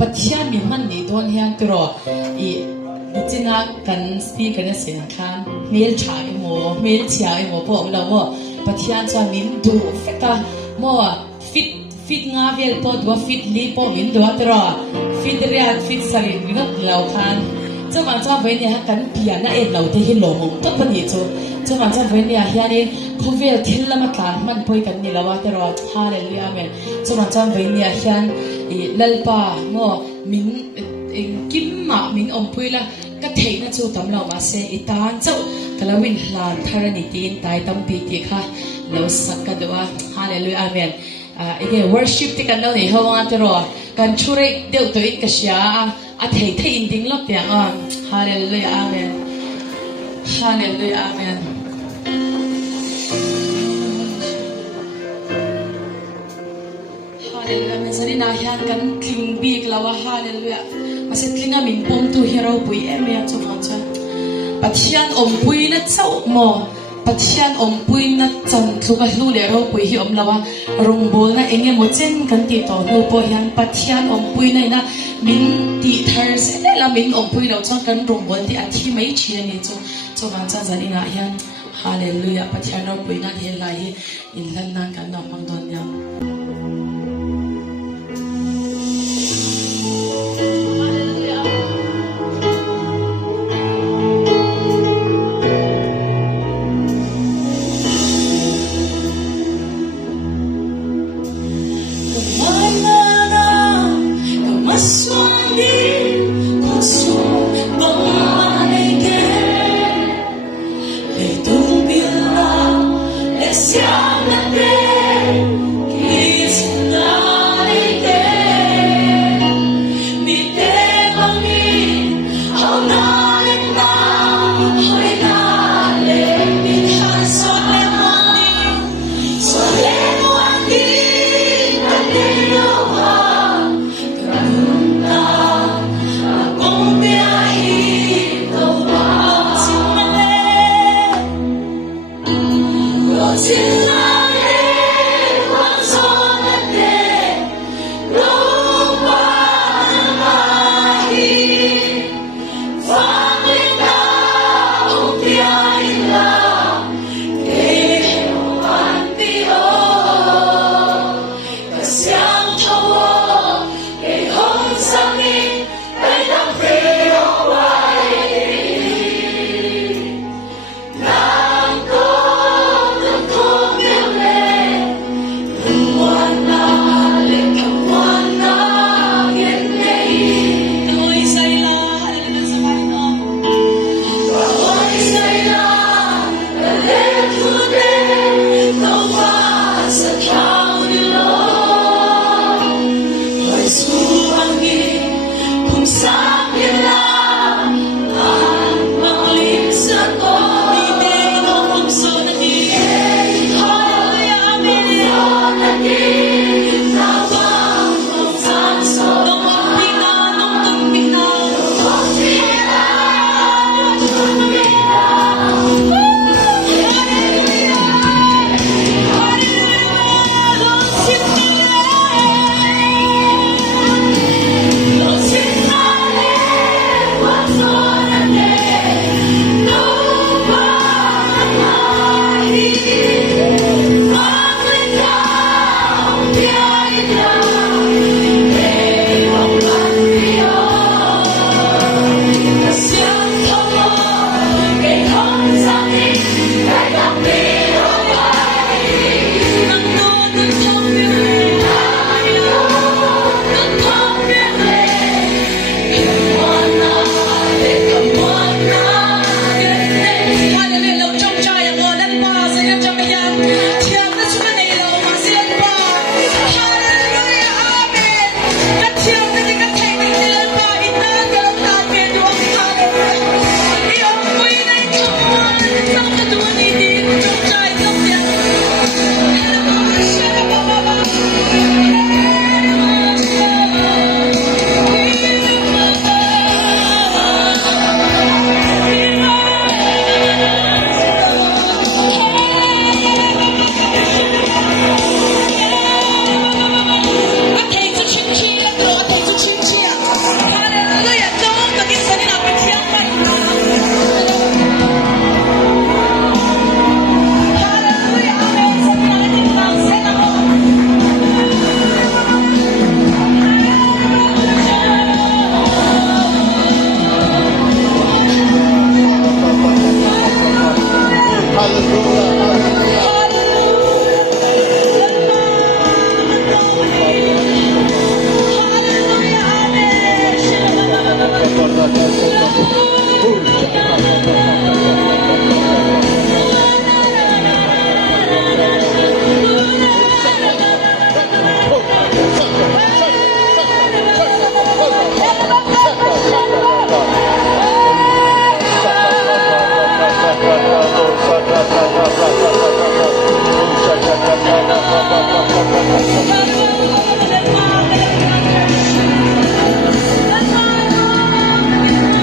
ปัจจัยมีมันนี่โดนเฮียนตัวอีจริงๆกันสปีกันเสียงคันมีลชายโมมีลเชียโมพวกเราโมปัจจัยจะมีดูฟิตโมฟิตงาเวลพอดูฟิตลีพอมีดูตัวฟิตเรียนฟิตสรีระเราคันเจ้ามันจะเว้นเนี่ยกันเปลี่ยนน่ะเราที่หินหลงต้องปฏิจูเจ้ามันจะเว้นเนี่ยเฮียนี่เขาเวลทิ้งละมาการมันพูดกันนี่ละว่าแต่เราฮาเลลูยาเมนเจ้ามันจะเว้นเนี่ยเฮียนลัลปาโมมินกิมมามินอมพูดละก็เทน่ะจูตำเรามาเสียอีตานเจ้ากลาวินลานทารณิตีนตายตั้มปีติค่ะเราสักกันด้วยฮาเลลูยาเมนอีกworship ที่กันเราเนี่ยเขาว่าแต่เราการช่วยเดี๋ยวตัวอีกก็เสียอาเทยอินดิ้งลบอย่างฮาเลลูยาอาเมนฮาเลลูยาอาเมนฮาเลลูยาอาเมนสรินาฮิอันกันคลิงบีกลาวะฮาเลลูยามาเสร็จคลิงอามินปมตูเฮโร่ปุยเอเมียจุฟังจันปัจจัยอมปุยนัดเจ้าโมปัจจัยอมปุยนัดจันสุกลูเลโร่ปุยฮิอมลาวะรุงโบนะเองเงโมเจนกันติดต่อโนโปยันปัจจัยอมปุยในนะมินตีเธอเสร็จแล้วมินอมปุยเราจ้องกันรุงโบนที่อาทิตย์ไม่เชียร์นี่จ้องกันจันจันอินาฮิอันฮาเลลูยาปัจจัยเราปุยนัดเฮลัยอินลันนังกันดอกมังดอนยัง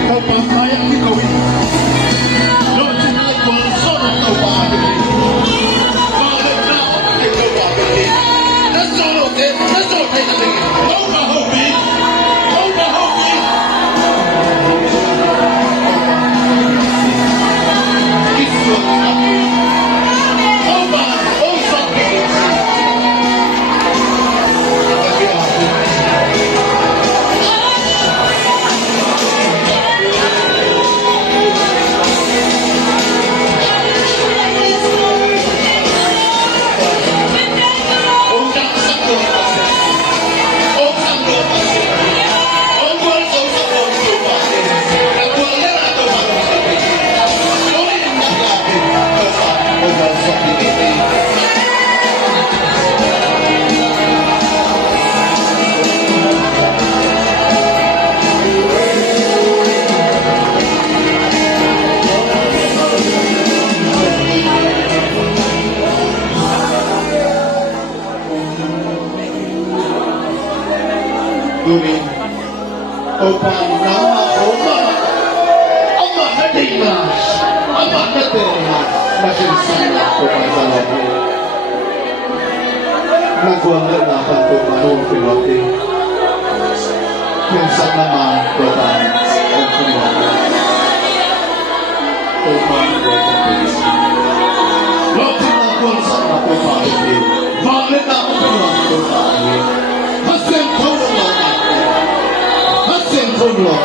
Kau pakai yang kau ini. Lo jangan bosan kau pakai. Kau dah pakai kau pakai. That's all okay. That's all okay. Kau bahu ni. Kau bahu ni. Itu aku. Kau bahu. Kau sakit. Tapi aku. Duri, opa nama opa, apa hatinya, apa hatinya, macam sana opa jalan. Nakuan na pagkumanon pilote, kung saan naman opa ang pilote, opa opa pilote. Lote na kung saan na opa pilote, bakit na pilote opa pilote? Hasen kono na. Hasen kono.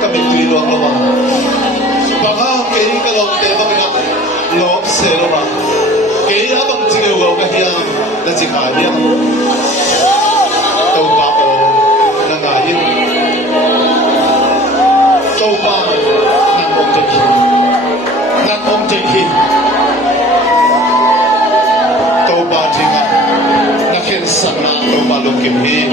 kami tuloy ang lawa. Baka kayo kalong tema ka loob sa lawa. Kaya abang sigaw ka hiya na si Kanya. Tao ba o nangayin? Tao ba ng objekhin? Ng objekhin? Tao ba tinga? Nakinsan na tao ba lukimhin?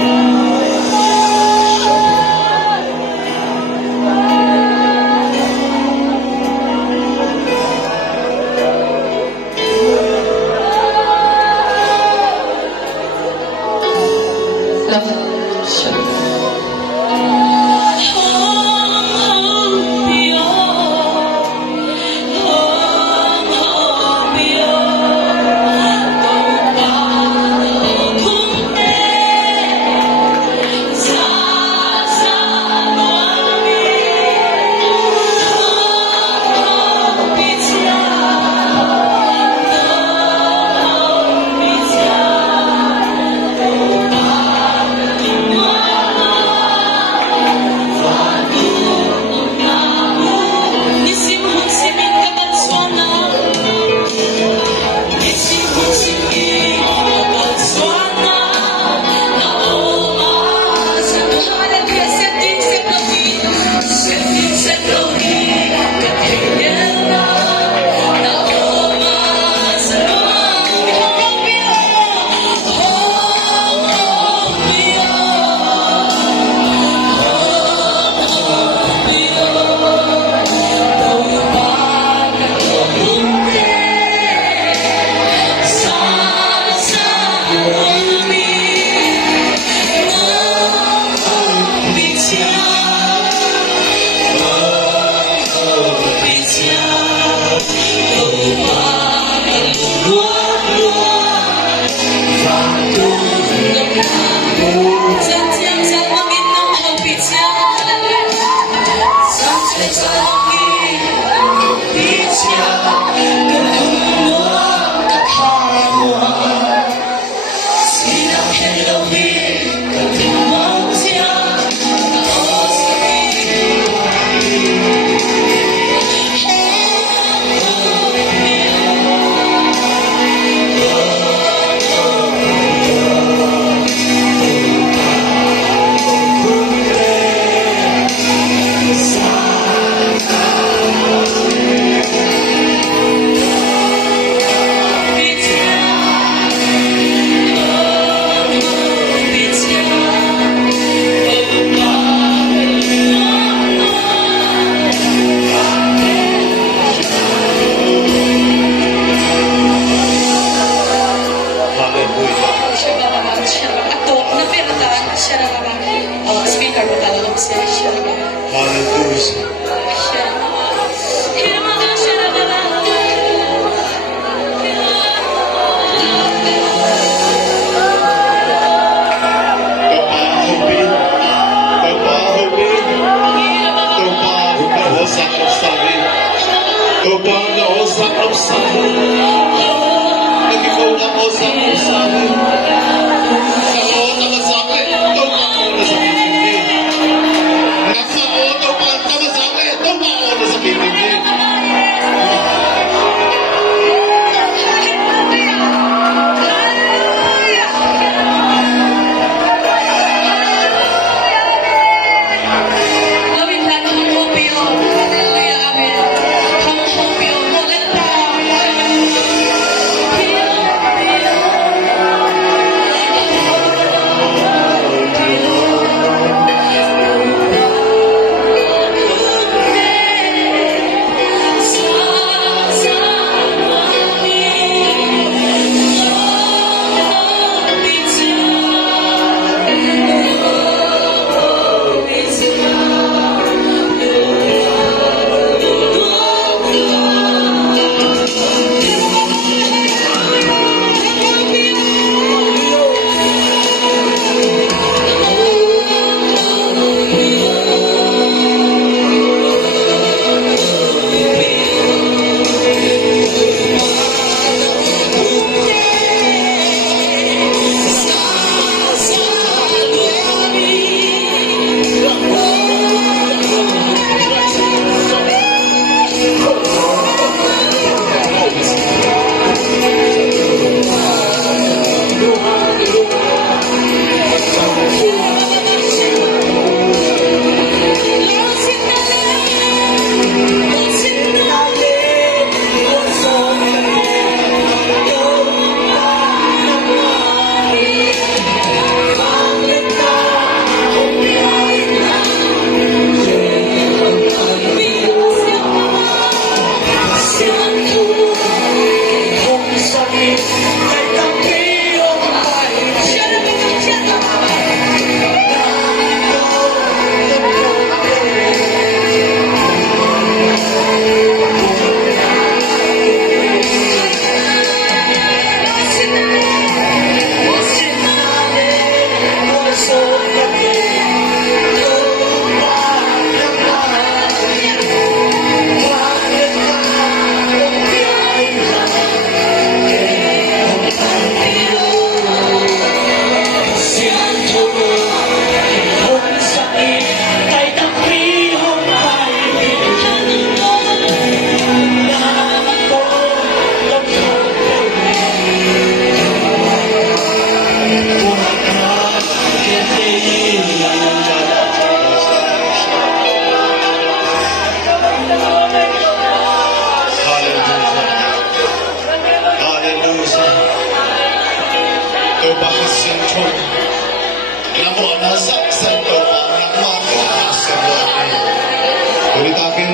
Uli takin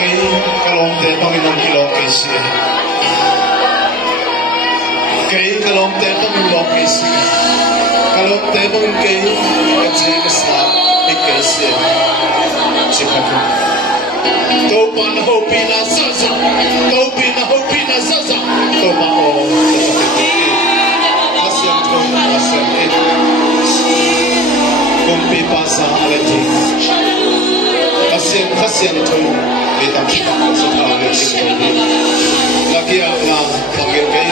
kay kalong te Panginoon kilong kay siya. Kay kalong te Panginoon kay siya. Kalong te Panginoon kay kasi kasa kay siya. Siya ko. Topa na hopi na sasa. Topi na hopi na sasa. Topa o. Asyam ko. Asyam it. Kumpi pasa alati. Asyam to. Itang kita sa tawag ng lagi ang pagkakay.